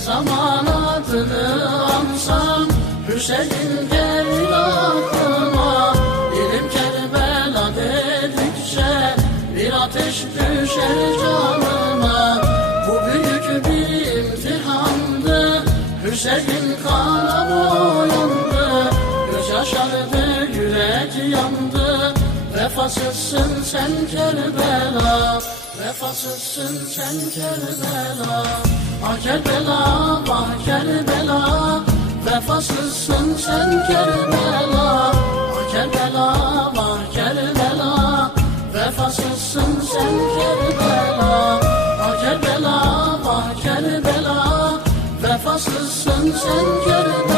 zaman adını ansam Hüseyin gelir aklıma. Dilim Kerbela dedikçe bir ateş düşer canıma. Bu büyük bir imtihandı, Hüseyin kana boyandı. Göz yaşardı, yürek yandı. Vefasızsın sen Kerbela, vefasızsın sen Kerbela. Ah Kerbela, ah Kerbela, vefasızsın sen Kerbela. Ah Kerbela, ah Kerbela, vefasızsın sen Kerbela. Ah Kerbela, ah Kerbela, vefasızsın sen Kerbela.